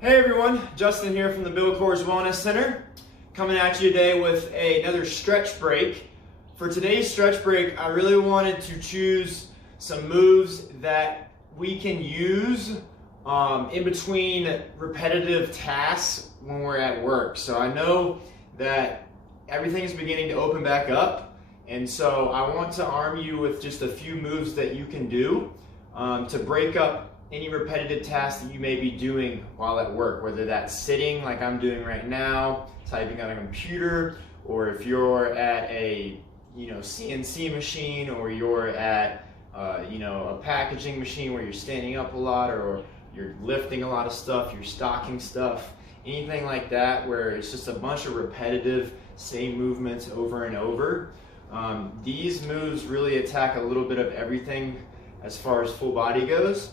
Hey everyone, Justin here from the Bill Coors Wellness Center, coming at you today with another stretch break. For today's stretch break, I really wanted to choose some moves that we can use in between repetitive tasks when we're at work. So I know that everything is beginning to open back up, and so I want to arm you with just a few moves that you can do to break up any repetitive tasks that you may be doing while at work, whether that's sitting like I'm doing right now, typing on a computer, or if you're at a CNC machine, or you're at a packaging machine where you're standing up a lot, or you're lifting a lot of stuff, you're stocking stuff, anything like that where it's just a bunch of repetitive same movements over and over. These moves really attack a little bit of everything as far as full body goes.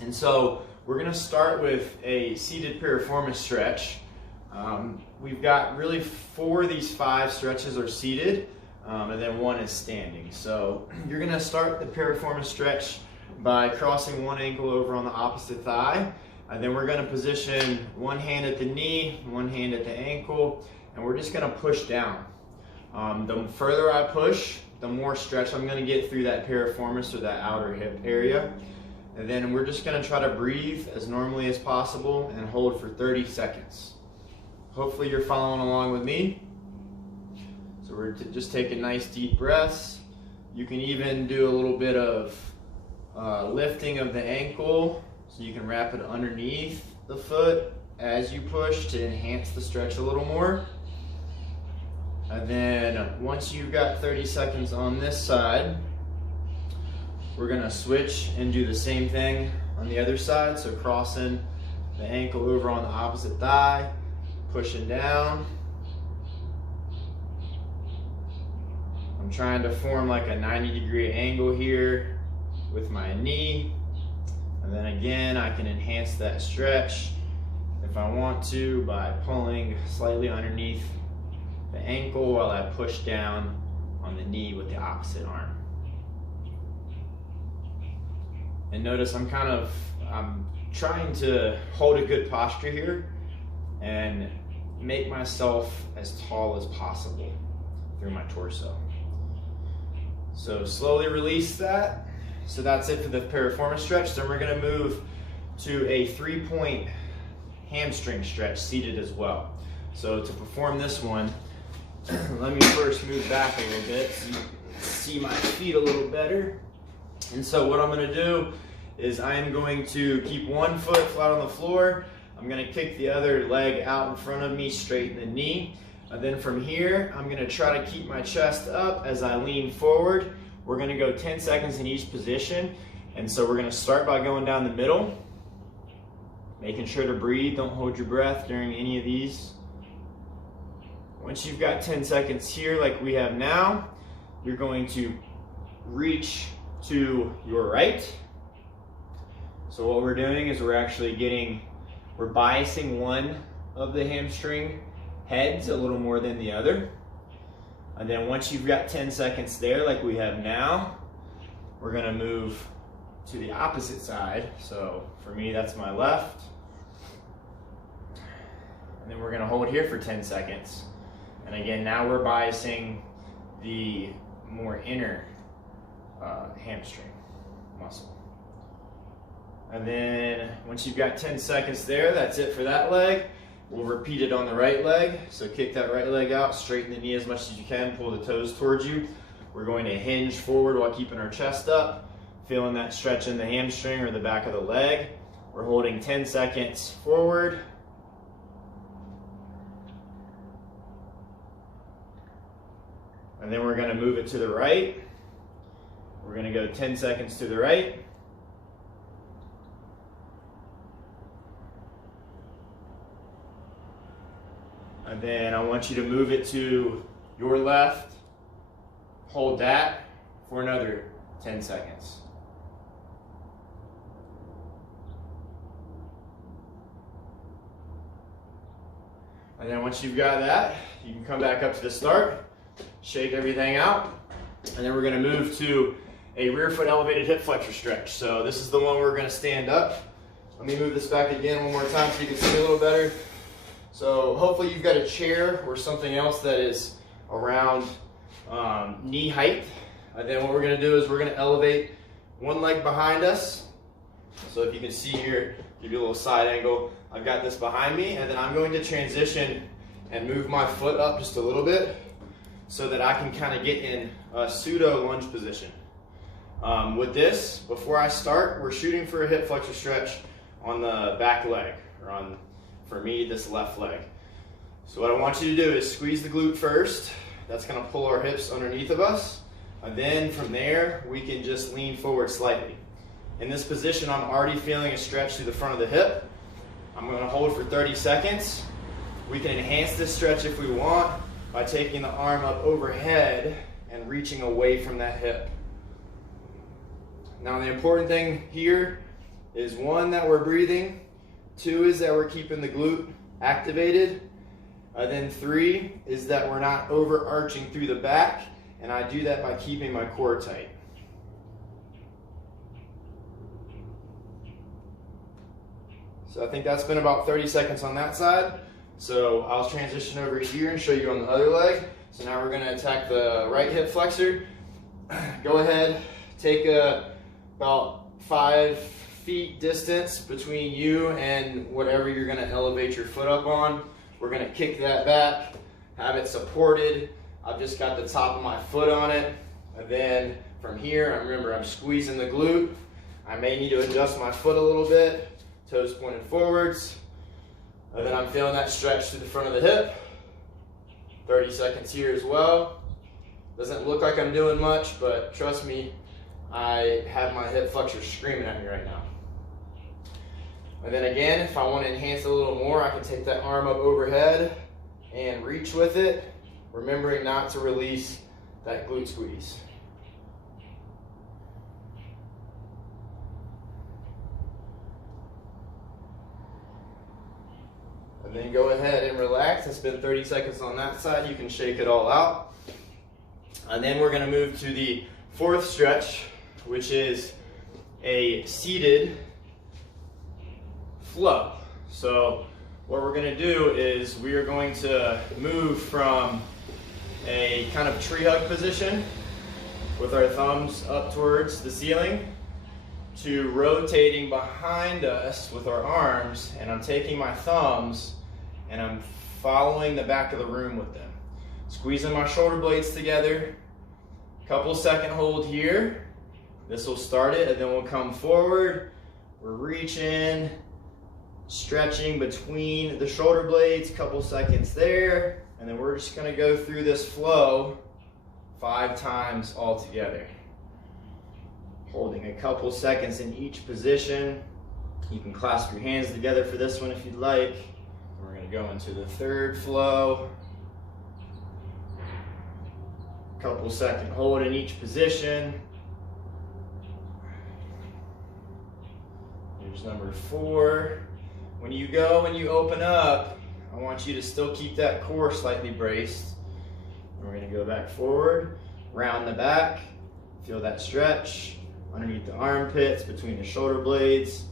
And so we're going to start with a seated piriformis stretch. We've got really 4 of these 5 stretches are seated, and then 1 is standing. So you're going to start the piriformis stretch by crossing one ankle over on the opposite thigh, and then we're going to position one hand at the knee, one hand at the ankle, and we're just going to push down. The further I push, the more stretch I'm going to get through that piriformis, or that outer hip area. And then we're just going to try to breathe as normally as possible and hold for 30 seconds. Hopefully you're following along with me. So we're just taking nice deep breaths. You can even do a little bit of lifting of the ankle, so you can wrap it underneath the foot as you push to enhance the stretch a little more. And then once you've got 30 seconds on this side, we're going to switch and do the same thing on the other side. So crossing the ankle over on the opposite thigh, pushing down. I'm trying to form like a 90-degree angle here with my knee. And then again, I can enhance that stretch if I want to by pulling slightly underneath the ankle while I push down on the knee with the opposite arm. And notice I'm trying to hold a good posture here and make myself as tall as possible through my torso. So slowly release that. So that's it for the piriformis stretch. Then we're going to move to a 3-point hamstring stretch, seated as well. So to perform this one, let me first move back a little bit so you can see my feet a little better. And so what I'm going to do is I am going to keep one foot flat on the floor. I'm going to kick the other leg out in front of me, straighten the knee. And then from here, I'm going to try to keep my chest up as I lean forward. We're going to go 10 seconds in each position. And so we're going to start by going down the middle, making sure to breathe. Don't hold your breath during any of these. Once you've got 10 seconds here like we have now, you're going to reach to your right. So what we're doing is we're biasing one of the hamstring heads a little more than the other. And then once you've got 10 seconds there like we have now, we're going to move to the opposite side. So for me, that's my left. And then we're going to hold here for 10 seconds. And again, now we're biasing the more inner hamstring muscle. And then once you've got 10 seconds there, that's it for that leg. We'll repeat it on the right leg. So kick that right leg out, straighten the knee as much as you can, pull the toes towards you. We're going to hinge forward while keeping our chest up, feeling that stretch in the hamstring or the back of the leg. We're holding 10 seconds forward. And then we're going to move it to the right. We're going to go 10 seconds to the right. And then I want you to move it to your left. Hold that for another 10 seconds. And then once you've got that, you can come back up to the start, shake everything out, and then we're going to move to a rear foot elevated hip flexor stretch. So this is the one where we're going to stand up. Let me move this back again one more time so you can see a little better. So hopefully you've got a chair or something else that is around knee height. And then what we're gonna do is we're gonna elevate one leg behind us. So if you can see here, give you a little side angle. I've got this behind me, and then I'm going to transition and move my foot up just a little bit so that I can kind of get in a pseudo lunge position. With this, before I start, we're shooting for a hip flexor stretch on the back leg, or on, for me, this left leg. So what I want you to do is squeeze the glute first. That's gonna pull our hips underneath of us. And then from there, we can just lean forward slightly. In this position, I'm already feeling a stretch through the front of the hip. I'm gonna hold for 30 seconds. We can enhance this stretch if we want by taking the arm up overhead and reaching away from that hip. Now the important thing here is, one, that we're breathing, two is that we're keeping the glute activated, then three is that we're not overarching through the back, and I do that by keeping my core tight. So I think that's been about 30 seconds on that side. So I'll transition over here and show you on the other leg. So now we're gonna attack the right hip flexor. Go ahead, take about 5 feet distance between you and whatever you're gonna elevate your foot up on. We're gonna kick that back, have it supported. I've just got the top of my foot on it. And then from here, remember, I'm squeezing the glute. I may need to adjust my foot a little bit, toes pointed forwards. And then I'm feeling that stretch through the front of the hip. 30 seconds here as well. Doesn't look like I'm doing much, but trust me, I have my hip flexor screaming at me right now. And then again, if I want to enhance it a little more, I can take that arm up overhead and reach with it, remembering not to release that glute squeeze. And then go ahead and relax. It's been 30 seconds on that side. You can shake it all out. And then we're going to move to the fourth stretch, which is a seated flow. So what we're going to do is we are going to move from a kind of tree hug position with our thumbs up towards the ceiling to rotating behind us with our arms, and I'm taking my thumbs and I'm following the back of the room with them. Squeezing my shoulder blades together. Couple second hold here. This will start it, and then we'll come forward. We're reaching, stretching between the shoulder blades, couple seconds there, and then we're just gonna go through this flow 5 times all together. Holding a couple seconds in each position. You can clasp your hands together for this one if you'd like. We're gonna go into the third flow. Couple second hold in each position. Here's number 4. When you go and you open up, I want you to still keep that core slightly braced. And we're gonna go back forward, round the back, feel that stretch underneath the armpits, between the shoulder blades.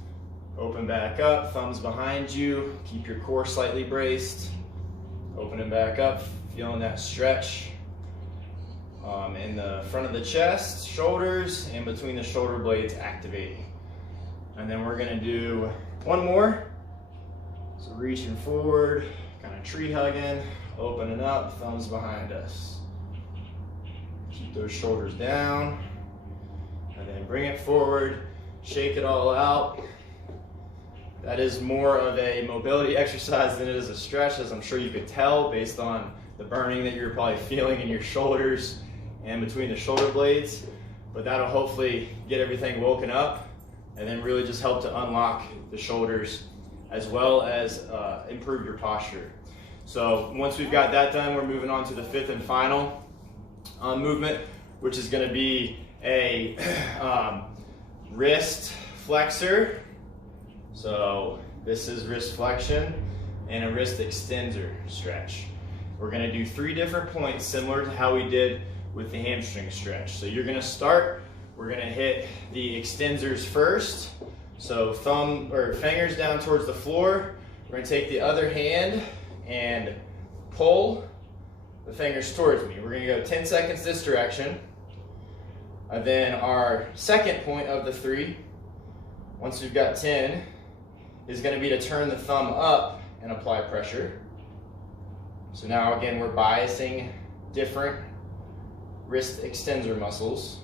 Open back up, thumbs behind you, keep your core slightly braced. Opening back up, feeling that stretch in the front of the chest, shoulders, and between the shoulder blades activating. And then we're gonna do one more. So reaching forward, kind of tree hugging, opening up, thumbs behind us. Keep those shoulders down, and then bring it forward, shake it all out. That is more of a mobility exercise than it is a stretch, as I'm sure you could tell based on the burning that you're probably feeling in your shoulders and between the shoulder blades. But that'll hopefully get everything woken up and then really just help to unlock the shoulders as well as improve your posture. So once we've got that done, we're moving on to the 5th and final movement, which is going to be a wrist flexor. So this is wrist flexion and a wrist extensor stretch. We're going to do 3 different points similar to how we did with the hamstring stretch. So you're going to start, we're going to hit the extensors first. So thumb or fingers down towards the floor. We're going to take the other hand and pull the fingers towards me. We're going to go 10 seconds this direction. And then our second point of the 3, once we've got 10, is going to be to turn the thumb up and apply pressure. So now again, we're biasing different wrist extensor muscles.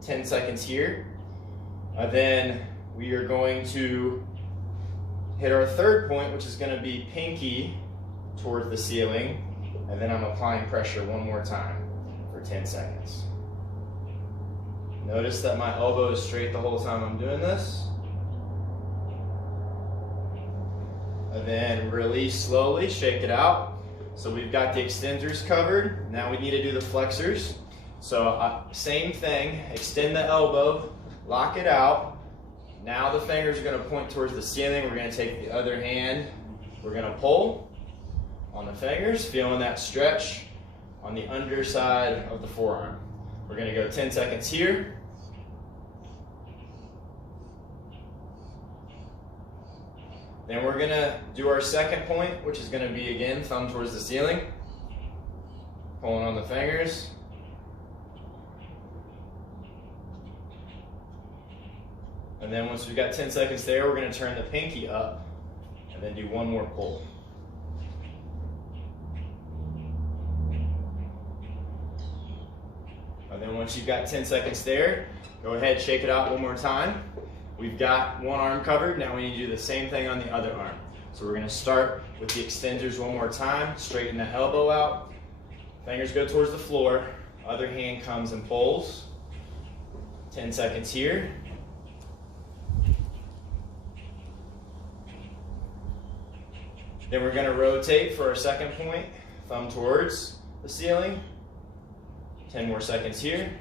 10 seconds here. Then we are going to hit our third point, which is going to be pinky towards the ceiling. And then I'm applying pressure one more time for 10 seconds. Notice that my elbow is straight the whole time I'm doing this. And then release slowly, shake it out. So we've got the extensors covered. Now we need to do the flexors. So same thing, extend the elbow, lock it out. Now the fingers are going to point towards the ceiling. We're going to take the other hand. We're going to pull on the fingers, feeling that stretch on the underside of the forearm. We're going to go 10 seconds here. Then we're going to do our second point, which is going to be, again, thumb towards the ceiling. Pulling on the fingers. And then once we've got 10 seconds there, we're going to turn the pinky up and then do one more pull. And then once you've got 10 seconds there, go ahead, shake it out one more time. We've got one arm covered. Now we need to do the same thing on the other arm. So we're going to start with the extenders one more time. Straighten the elbow out. Fingers go towards the floor. Other hand comes and pulls. 10 seconds here. Then we're going to rotate for our second point. Thumb towards the ceiling. 10 more seconds here.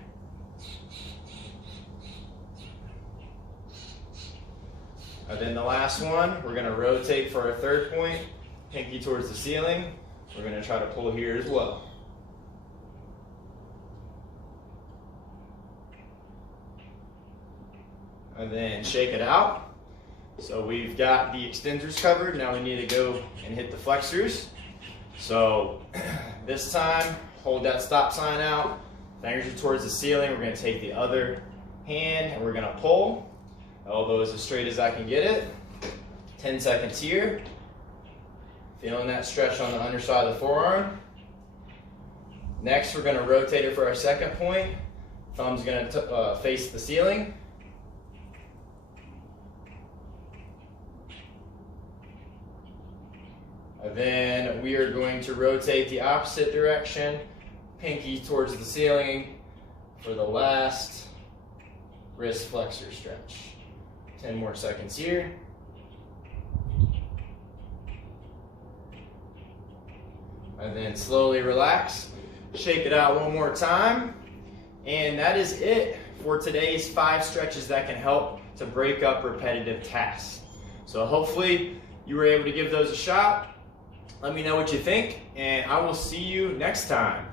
And then the last one, we're going to rotate for our third point, pinky towards the ceiling. We're going to try to pull here as well. And then shake it out. So we've got the extensors covered. Now we need to go and hit the flexors. So this time, hold that stop sign out. Fingers are towards the ceiling. We're going to take the other hand and we're going to pull. Elbow is as straight as I can get it. 10 seconds here. Feeling that stretch on the underside of the forearm. Next, we're going to rotate it for our second point. Thumb's going to face the ceiling. And then we are going to rotate the opposite direction, pinky towards the ceiling for the last wrist flexor stretch. 10 more seconds here. And then slowly relax. Shake it out one more time. And that is it for today's 5 stretches that can help to break up repetitive tasks. So hopefully you were able to give those a shot. Let me know what you think, and I will see you next time.